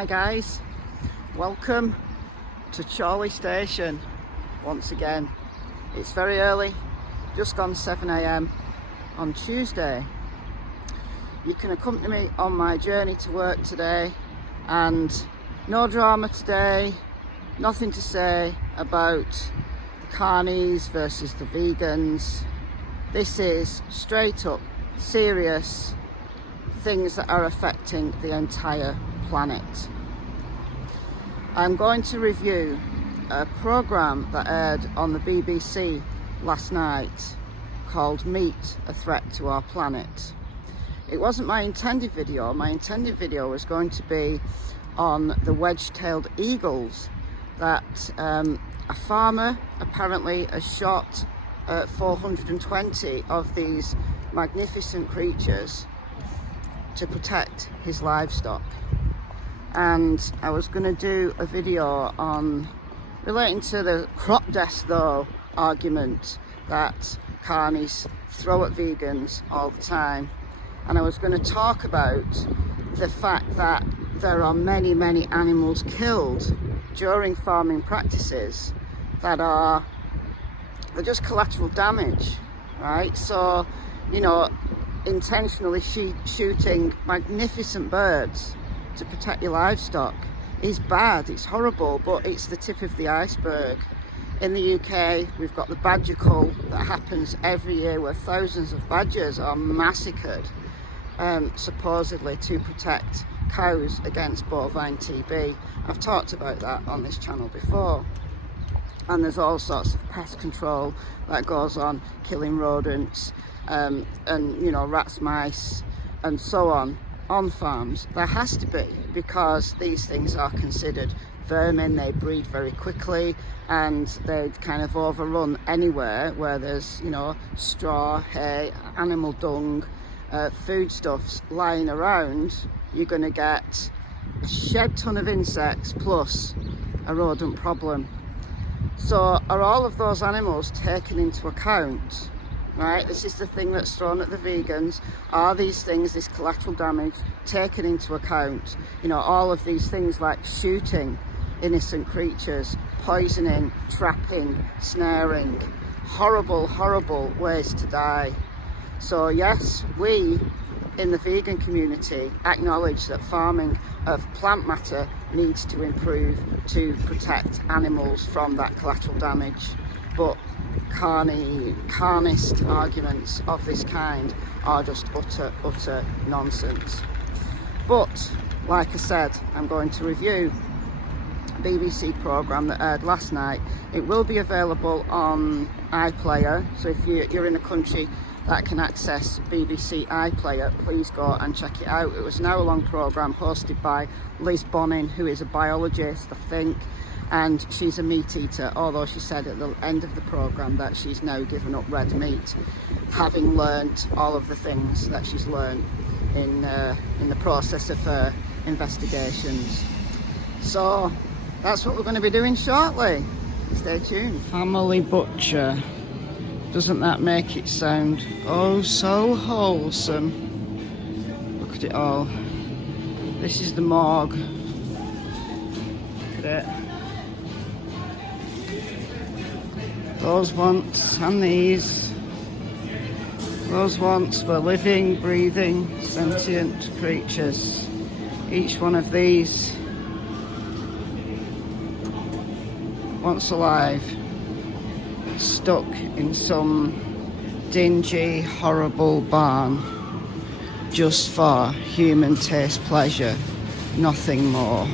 Hi guys, welcome to Chorley Station once again. It's very early, just gone 7 AM on Tuesday. You can accompany me on my journey to work today, and no drama today, nothing to say about the carnies versus the vegans. This is straight up serious things that are affecting the entire planet. I'm going to review a programme that aired on the BBC last night called Meat, a Threat to Our Planet. It wasn't my intended video. My intended video was going to be on the wedge-tailed eagles that a farmer apparently has shot 420 of these magnificent creatures to protect his livestock. And I was going to do a video on relating to the crop death though argument that carnies throw at vegans all the time, and I was going to talk about the fact that there are many animals killed during farming practices that they're just collateral damage, right? So, you know, intentionally shooting magnificent birds to protect your livestock is bad, it's horrible, but it's the tip of the iceberg. In the UK, we've got the badger cull that happens every year where thousands of badgers are massacred, supposedly to protect cows against bovine TB. I've talked about that on this channel before. And there's all sorts of pest control that goes on, killing rodents, and you know, rats, mice, and so on farms. There has to be, because these things are considered vermin. They breed very quickly, and they kind of overrun anywhere where there's, you know, straw, hay, animal dung, foodstuffs lying around. You're going to get a shed ton of insects plus a rodent problem. So are all of those animals taken into account? Right, this is the thing that's thrown at the vegans. Are these things, this collateral damage, taken into account? You know, all of these things like shooting innocent creatures, poisoning, trapping, snaring, horrible ways to die. So yes, we in the vegan community acknowledge that farming of plant matter needs to improve to protect animals from that collateral damage. But carnist arguments of this kind are just utter nonsense. But like I said, I'm going to review a BBC programme that aired last night. It will be available on IPlayer, so if you're in a country that can access BBC IPlayer, please go and check it out. It was an hour-long programme hosted by Liz Bonin, who is a biologist, I think, and she's a meat eater, although she said at the end of the programme that she's now given up red meat, having learnt all of the things that she's learned in the process of her investigations. So that's what we're going to be doing shortly. Stay tuned. Family butcher. Doesn't that make it sound oh so wholesome? Look at it all. This is the morgue. Look at it. Those once and these. Those once were living, breathing, sentient creatures. Each one of these, once alive, stuck in some dingy, horrible barn just for human taste pleasure, nothing more.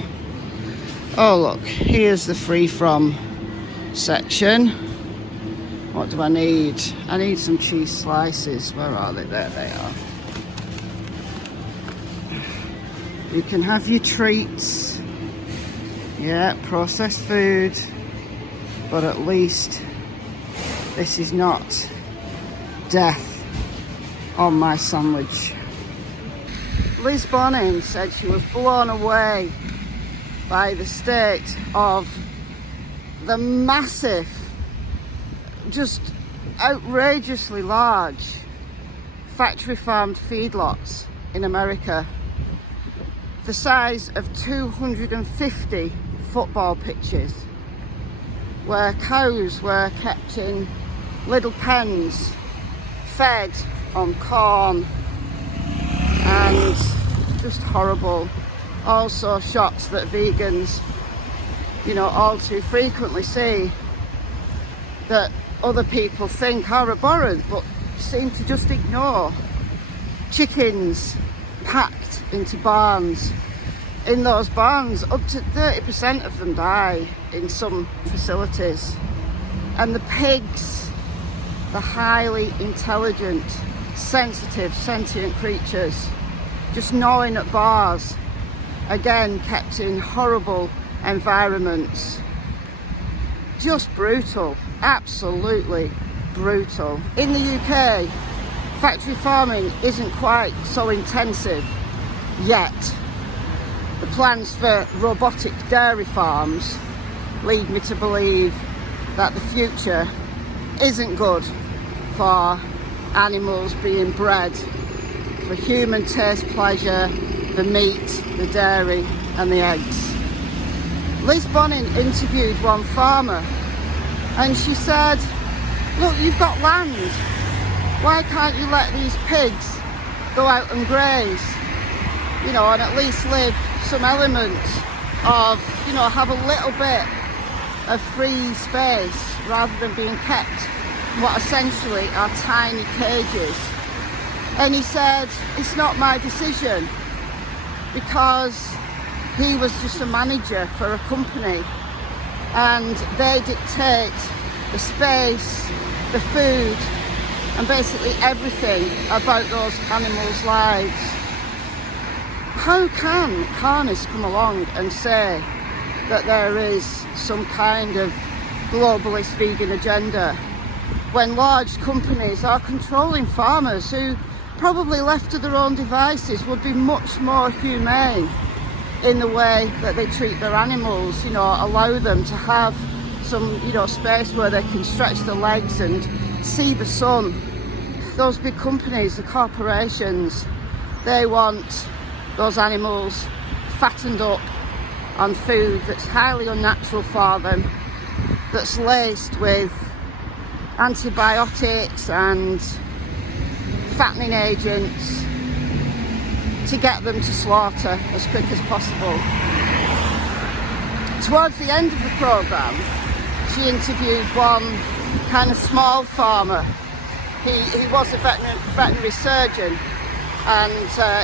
Oh look, here's the free from section. What do I need? I need some cheese slices. Where are they? There they are. You can have your treats. Yeah, processed food. But at least this is not death on my sandwich. Liz Bonin said she was blown away by the state of the massive, just outrageously large factory farmed feedlots in America. the size of 250 football pitches, where cows were kept in little pens, fed on corn, and just horrible. Also shots that vegans, all too frequently see, that other people think are abhorrent but seem to just ignore. Chickens packed into barns. In those barns, up to 30% of them die in some facilities. And the pigs, the highly intelligent, sensitive, sentient creatures, just gnawing at bars, again kept in horrible environments. Just brutal, absolutely brutal. In the UK, factory farming isn't quite so intensive yet. The plans for robotic dairy farms lead me to believe that the future isn't good for animals being bred for human taste pleasure, the meat, the dairy and the eggs. Liz Bonnin interviewed one farmer and she said, look, you've got land. Why can't you let these pigs go out and graze, and at least live some element of, have a little bit of free space rather than being kept in what essentially are tiny cages. And he said, it's not my decision, because he was just a manager for a company and they dictate the space, the food, and basically everything about those animals' lives. How can carnists come along and say that there is some kind of globalist vegan agenda when large companies are controlling farmers who, probably left to their own devices, would be much more humane in the way that they treat their animals, allow them to have some, space where they can stretch their legs and see the sun. Those big companies, the corporations, they want those animals fattened up on food that's highly unnatural for them, that's laced with antibiotics and fattening agents to get them to slaughter as quick as possible. Towards the end of the programme, she interviewed one kind of small farmer. He was a veterinary surgeon, and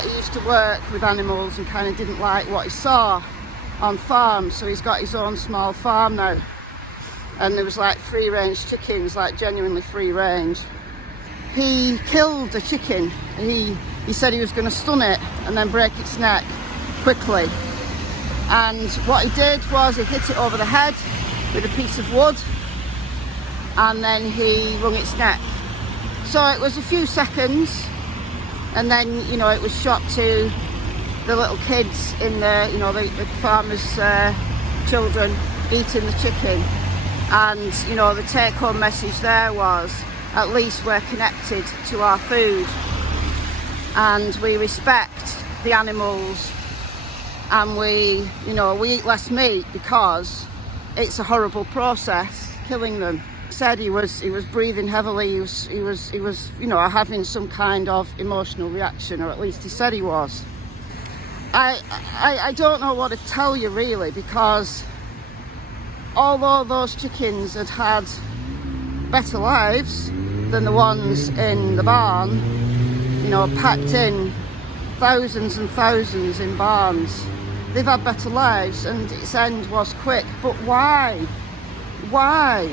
he used to work with animals and kind of didn't like what he saw on farms, so he's got his own small farm now. And there was like free-range chickens, like genuinely free range. He killed a chicken. He said he was going to stun it and then break its neck quickly. And what he did was he hit it over the head with a piece of wood, and then he wrung its neck. So it was a few seconds, and then it was shot to the little kids in the farmers' children eating the chicken. And the take-home message there was, at least we're connected to our food and we respect the animals, and we eat less meat because it's a horrible process killing them. He said he was breathing heavily. He was having some kind of emotional reaction, or at least he said he was. I don't know what to tell you really, because although those chickens had better lives than the ones in the barn, packed in thousands and thousands in barns, they've had better lives and its end was quick. But why? Why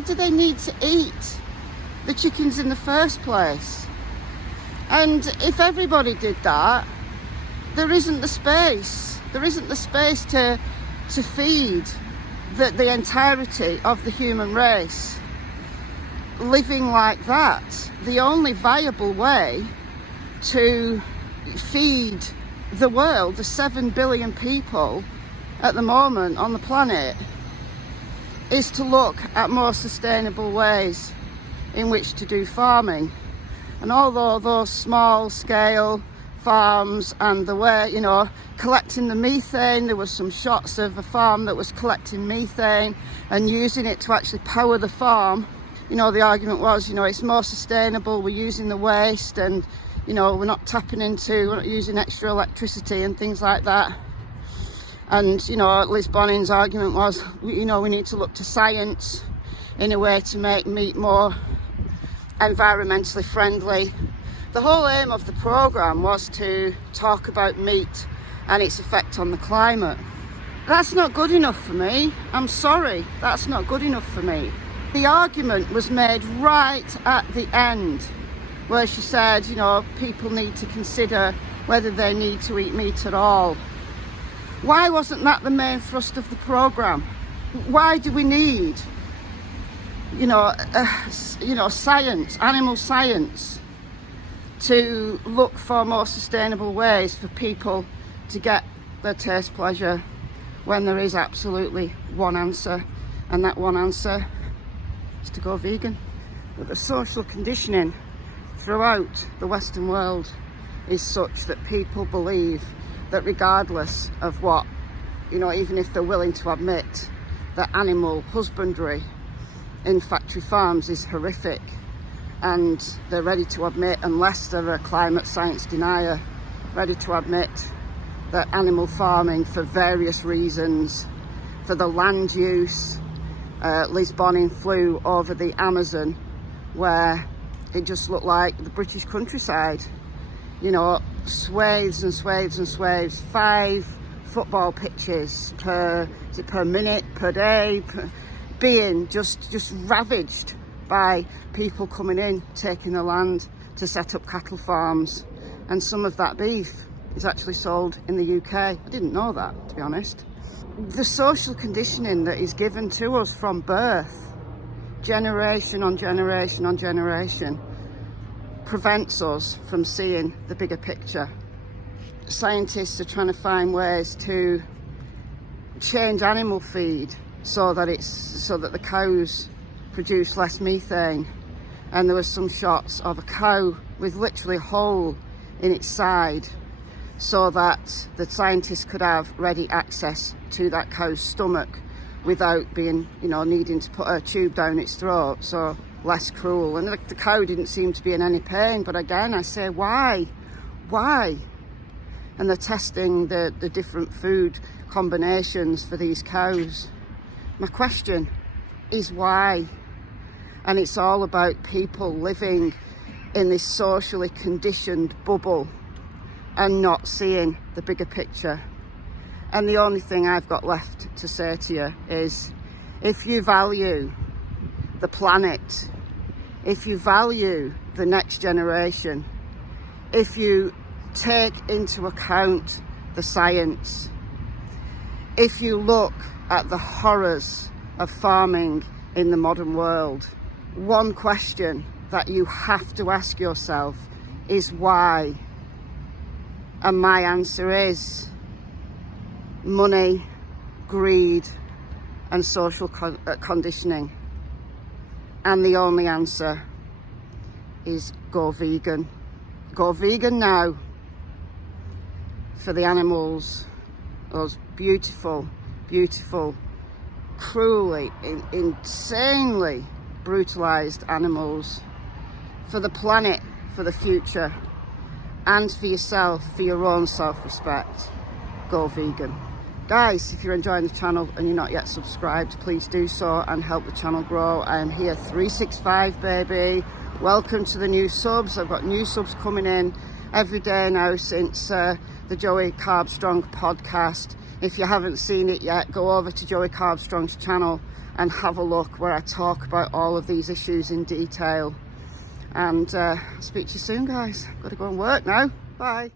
do they need to eat the chickens in the first place? And if everybody did that, there isn't the space. There isn't the space to feed the entirety of the human race. Living like that, the only viable way to feed the world, the 7 billion people at the moment on the planet, is to look at more sustainable ways in which to do farming. And although those small scale farms and the way, you know, collecting the methane, there was some shots of a farm that was collecting methane and using it to actually power the farm. You know, the argument was, you know, it's more sustainable, we're using the waste, and, you know, we're not using extra electricity and things like that. And, you know, Liz Bonning's argument was, you know, we need to look to science in a way to make meat more environmentally friendly. The whole aim of the programme was to talk about meat and its effect on the climate. That's not good enough for me. I'm sorry, that's not good enough for me. The argument was made right at the end, where she said, you know, people need to consider whether they need to eat meat at all. Why wasn't that the main thrust of the programme? Why do we need, science, animal science, to look for more sustainable ways for people to get their taste pleasure when there is absolutely one answer, and that one answer is to go vegan? But the social conditioning throughout the Western world is such that people believe that regardless of what, you know, even if they're willing to admit that animal husbandry in factory farms is horrific, and they're ready to admit, unless they're a climate science denier, ready to admit that animal farming for various reasons, for the land use, Liz Bonning flew over the Amazon where it just looked like the British countryside, you know, swathes and swathes and swathes, 5 football pitches per minute, per day, being just ravaged by people coming in, taking the land to set up cattle farms. And some of that beef is actually sold in the UK. I didn't know that, to be honest. The social conditioning that is given to us from birth, generation on generation on generation, prevents us from seeing the bigger picture. Scientists are trying to find ways to change animal feed so that the cows produce less methane. And there was some shots of a cow with literally a hole in its side, so that the scientists could have ready access to that cow's stomach without being, you know, needing to put a tube down its throat, so less cruel. And the cow didn't seem to be in any pain, but again I say, why? And they're testing the different food combinations for these cows. My question is why? And it's all about people living in this socially conditioned bubble and not seeing the bigger picture. And the only thing I've got left to say to you is, if you value the planet, if you value the next generation, if you take into account the science, if you look at the horrors of farming in the modern world, one question that you have to ask yourself is why? And my answer is money, greed, and social conditioning. And the only answer is go vegan. Go vegan now for the animals, those beautiful, beautiful, cruelly, insanely brutalized animals, for the planet, for the future, and for yourself, for your own self-respect. Go vegan. Guys, if you're enjoying the channel and you're not yet subscribed, please do so and help the channel grow. I am here 365, baby. Welcome to the new subs. I've got new subs coming in every day now since the Joey Carbstrong podcast. If you haven't seen it yet, go over to Joey Carbstrong's channel and have a look, where I talk about all of these issues in detail. And I'll speak to you soon, guys. I've got to go and work now. Bye.